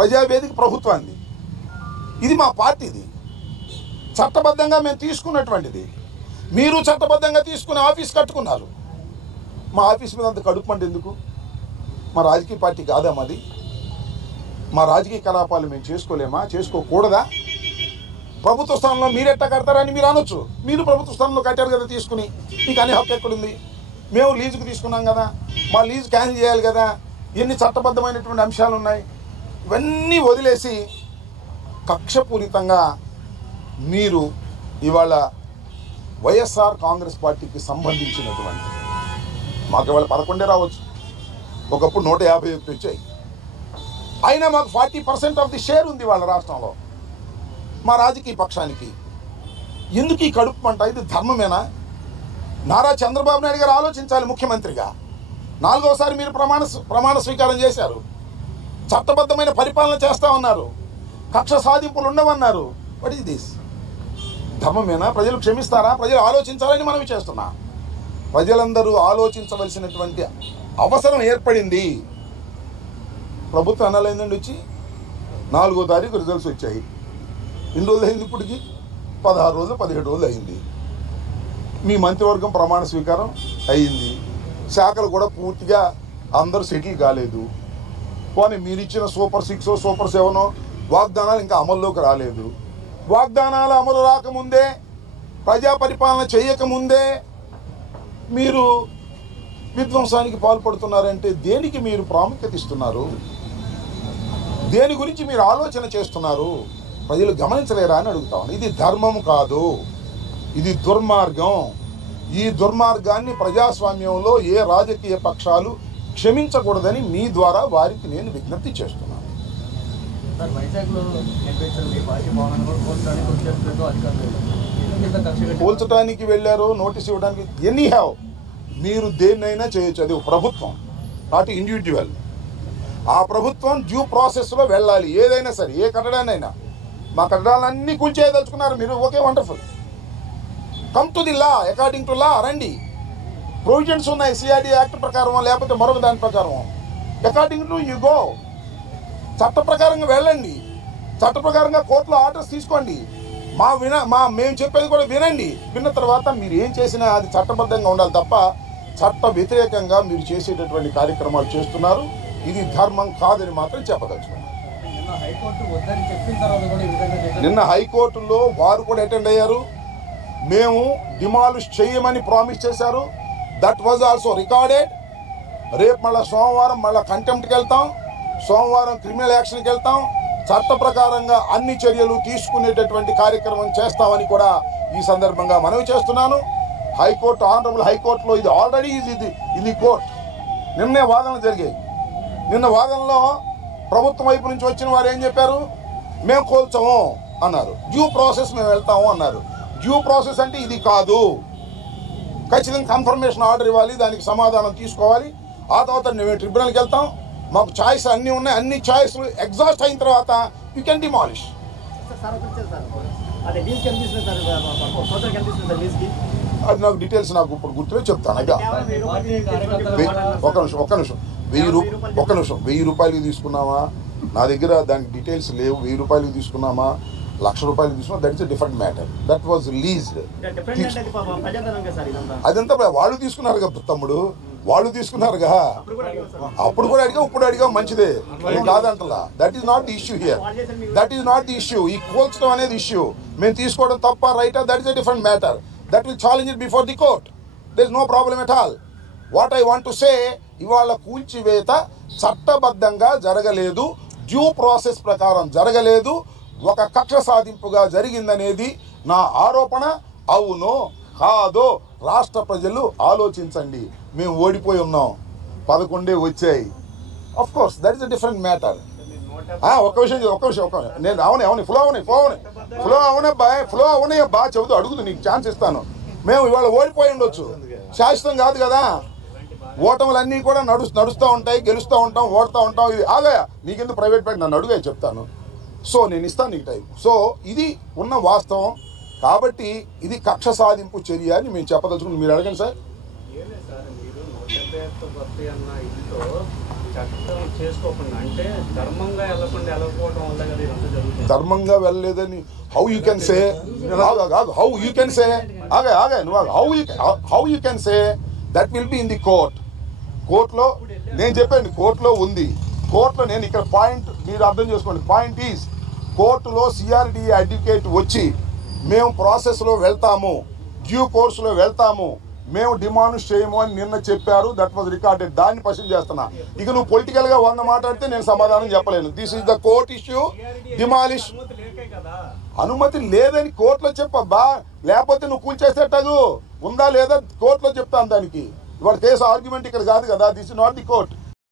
ప్రజావేదిక ప్రభుత్వాన్ని, ఇది మా పార్టీది, చట్టబద్ధంగా మేము తీసుకున్నటువంటిది. మీరు చట్టబద్ధంగా తీసుకుని ఆఫీస్ కట్టుకున్నారు. మా ఆఫీస్ మీద అంత కడుపుమంటే ఎందుకు? మా రాజకీయ పార్టీ కాదా మాది? మా రాజకీయ కలాపాలు మేము చేసుకోలేమా? చేసుకోకూడదా? ప్రభుత్వ స్థానంలో మీరెట్టా కడతారని మీరు అనొచ్చు. మీరు ప్రభుత్వ స్థానంలో కట్టారు కదా తీసుకుని, మీకు అనే హక్కు ఎక్కడుంది? మేము లీజుకు తీసుకున్నాం కదా, మా లీజు క్యాన్సిల్ చేయాలి కదా. ఎన్ని చట్టబద్ధమైనటువంటి అంశాలు ఉన్నాయి. ఇవన్నీ వదిలేసి కక్షపూరితంగా మీరు ఇవాళ వైఎస్ఆర్ కాంగ్రెస్ పార్టీకి సంబంధించినటువంటి, మాకు ఇవాళ 11 రావచ్చు, ఒకప్పుడు 151 వచ్చాయి, అయినా మాకు 40% ఆఫ్ ది షేర్ ఉంది వాళ్ళ రాష్ట్రంలో. మా రాజకీయ పక్షానికి ఎందుకు ఈ కడుపు మంట? ఇది ధర్మమేనా? నారా చంద్రబాబు నాయుడు గారు ఆలోచించాలి. ముఖ్యమంత్రిగా 4వసారి మీరు ప్రమాణ స్వీకారం చేశారు. చట్టబద్ధమైన పరిపాలన చేస్తా ఉన్నారు. కక్ష సాధింపులు ఉండవన్నారు. What is this? ధర్మమేనా? ప్రజలు క్షమిస్తారా? ప్రజలు ఆలోచించాలని మనవి చేస్తున్నా. ప్రజలందరూ ఆలోచించవలసినటువంటి అవసరం ఏర్పడింది. ప్రభుత్వం అనాలైందండి వచ్చి 4వ తారీఖు రిజల్ట్స్ వచ్చాయి. ఎన్ని రోజులు అయింది? ఇప్పటికి 16 రోజులు 17 రోజులు అయింది. మీ మంత్రివర్గం ప్రమాణ స్వీకారం అయింది. శాఖలు కూడా పూర్తిగా అందరూ సెటిల్ కాలేదు. పోనీ మీరు ఇచ్చిన సూపర్ 6 సూపర్ 7 వాగ్దానాలు ఇంకా అమల్లోకి రాలేదు. వాగ్దానాలు అమలు రాకముందే, ప్రజా పరిపాలన చేయకముందే మీరు విధ్వంసానికి పాల్పడుతున్నారంటే దేనికి మీరు ప్రాముఖ్యత ఇస్తున్నారు? దేని గురించి మీరు ఆలోచన చేస్తున్నారు? ప్రజలు గమనించలేరా అని అడుగుతాను. ఇది ధర్మం కాదు, ఇది దుర్మార్గం. ఈ దుర్మార్గాన్ని ప్రజాస్వామ్యంలో ఏ రాజకీయ పక్షాలు క్షమించకూడదని మీ ద్వారా వారికి నేను విజ్ఞప్తి చేస్తున్నాను. పోల్చడానికి వెళ్ళారు, నోటీస్ ఇవ్వడానికి. ఎనీ హ్యావ్ మీరు దేన్నైనా చేయొచ్చు. అది ప్రభుత్వం, నాట్ ఇండివిజువల్. ఆ ప్రభుత్వం డ్యూ ప్రాసెస్లో వెళ్ళాలి. ఏదైనా సరే, ఏ కట్టడాన్నైనా. మా కట్టడాలన్నీ కూల్చేయదలుచుకున్నారు మీరు, okay, wonderful. Come to the law, according to law రండి. ప్రొవిజన్స్ ఉన్నాయి సిఆర్డీ యాక్ట్ ప్రకారం, లేకపోతే మరొక దాని ప్రకారం. According to you go. చట్ట ప్రకారంగా వెళ్ళండి. చట్ట ప్రకారంగా కోర్టులో ఆర్డర్స్ తీసుకోండి. మేము చెప్పేది కూడా వినండి. విన్న తర్వాత మీరు ఏం చేసినా అది చట్టబద్ధంగా ఉండాలి తప్ప చట్ట వ్యతిరేకంగా మీరు చేసేటటువంటి కార్యక్రమాలు చేస్తున్నారు. ఇది ధర్మం కాదని మాత్రం చెప్పదలుచుకున్నాను. నిన్న హైకోర్టులో వారు కూడా అటెండ్ అయ్యారు. మేము డిమాలిష్ చేయమని ప్రామిస్ చేశారు. That was also recorded. రేపు మళ్ళీ సోమవారం మళ్ళీ కంటెంప్ట్కి వెళ్తాం, సోమవారం క్రిమినల్ యాక్షన్కి వెళ్తాం. చట్ట ప్రకారంగా అన్ని చర్యలు తీసుకునేటటువంటి కార్యక్రమం చేస్తామని కూడా ఈ సందర్భంగా మనవి చేస్తున్నాను. హైకోర్టు, ఆనరబుల్ హైకోర్టులో ఇది ఆల్రెడీ ఇది కోర్ట్. నిన్నే వాదనలు జరిగాయి. నిన్న వాదనలో ప్రభుత్వం వైపు నుంచి వచ్చిన వారు ఏం చెప్పారు? మేము కోల్చము అన్నారు. డ్యూ ప్రాసెస్ మేము వెళ్తాము అన్నారు. డ్యూ ప్రాసెస్ అంటే ఇది కాదు. ఖచ్చితంగా కన్ఫర్మేషన్ ఆర్డర్ ఇవ్వాలి, దానికి సమాధానం తీసుకోవాలి. ఆ తర్వాత మేము ట్రిబ్యునల్కి వెళ్తాం. మాకు ఛాయిస్ అన్నీ ఉన్నాయి. అన్ని ఛాయిస్లు ఎగ్జాస్ట్ అయిన తర్వాత యూ కెన్ డిమాలిష్. అది నాకు డీటెయిల్స్ నాకు ఇప్పుడు గుర్తులే చెప్తాను. అయ్యా ఒక్క నిమిషం 1000 రూపాయలకి తీసుకున్నామా? నా దగ్గర దానికి డీటెయిల్స్ లేవు. 1000 రూపాయలకి తీసుకున్నామా, 1,00,000 రూపాయలకి తీసుకున్నా, that is a different matter. That was leased. అదంతా వాళ్ళు తీసుకున్నారు కదా తమ్ముడు, వాళ్ళు తీసుకున్నారుగా. అప్పుడు కూడా అడిగా, ఇప్పుడు అడిగా, మంచిదే, నేను కాదంటలా. That is not the issue here. That is not the issue. ఈ కోల్చడం అనేది ఇష్యూ. మేము తీసుకోవడం తప్ప రైటా, that is a different matter. That will challenge it before the court. There is no problem at all. What I want to say, ఇవాళ కూల్చివేత చట్టబద్ధంగా జరగలేదు, డ్యూ ప్రాసెస్ ప్రకారం జరగలేదు, ఒక కక్ష సాధింపుగా జరిగిందనేది నా ఆరోపణ. అవునో కాదో రాష్ట్ర ప్రజలు ఆలోచించండి. మేము ఓడిపోయి ఉన్నాం, 11 వచ్చాయి. Of course that is a different matter. ఒక్క విషయం నేను అవునే ఫ్లో అవునే బాగా చెబుతూ అడుగుతూ నీకు ఛాన్స్ ఇస్తాను. మేము ఇవాళ ఓడిపోయి ఉండొచ్చు, శాశ్వతం కాదు కదా. ఓటములన్నీ కూడా నడుస్తూ ఉంటాయి, గెలుస్తూ ఉంటాం, ఓడుతూ ఉంటాం. ఇది ఆగాయా నీకెందుకు ప్రైవేట్ బ్యాంక్, నన్ను అడుగా చెప్తాను. సో నేను ఇస్తాను నీకు టైం. సో ఇది ఉన్న వాస్తవం. కాబట్టి ఇది కక్ష సాధింపు చర్య అని మేము చెప్పదలుచుకున్నాం. మీరు అడగండి సార్. చట్టం చేసుకోకుండా అంటే ధర్మంగా వెళ్ళకపోవడం వల్ల కదా ఇదంతా జరుగుతుంది. ధర్మంగా వెళ్ళలేదని how you can say, how you can say, how you can say that will be in the కోర్టులో నేను చెప్పండి, కోర్టులో ఉంది. కోర్టులో నేను ఇక్కడ పాయింట్ మీరు అర్థం చేసుకోండి. పాయింట్ ఈజ్ కోర్టులో సిఆర్డి అడ్వకేట్ వచ్చి మేము ప్రాసెస్లో వెళ్తాము, డ్యూ కోర్సులో వెళ్తాము, మేము డిమాండ్ చేయము అని నిన్న చెప్పారు. That was recorded. దాన్ని క్వశ్చన్ చేస్తున్నా. ఇక నువ్వు పొలిటికల్గా 100 మాట్లాడితే నేను సమాధానం చెప్పలేను. This is the court issue. Demolish అనుమతి లేదని కోర్టులో చెప్పబ్బా, లేకపోతే నువ్వు కూల్చేసేటదు ఉందా లేదా కోర్టులో చెప్తాను. దానికి ఇవాళ కేసు ఆర్గ్యుమెంట్ ఇక్కడ కాదు కదా. This is not the court.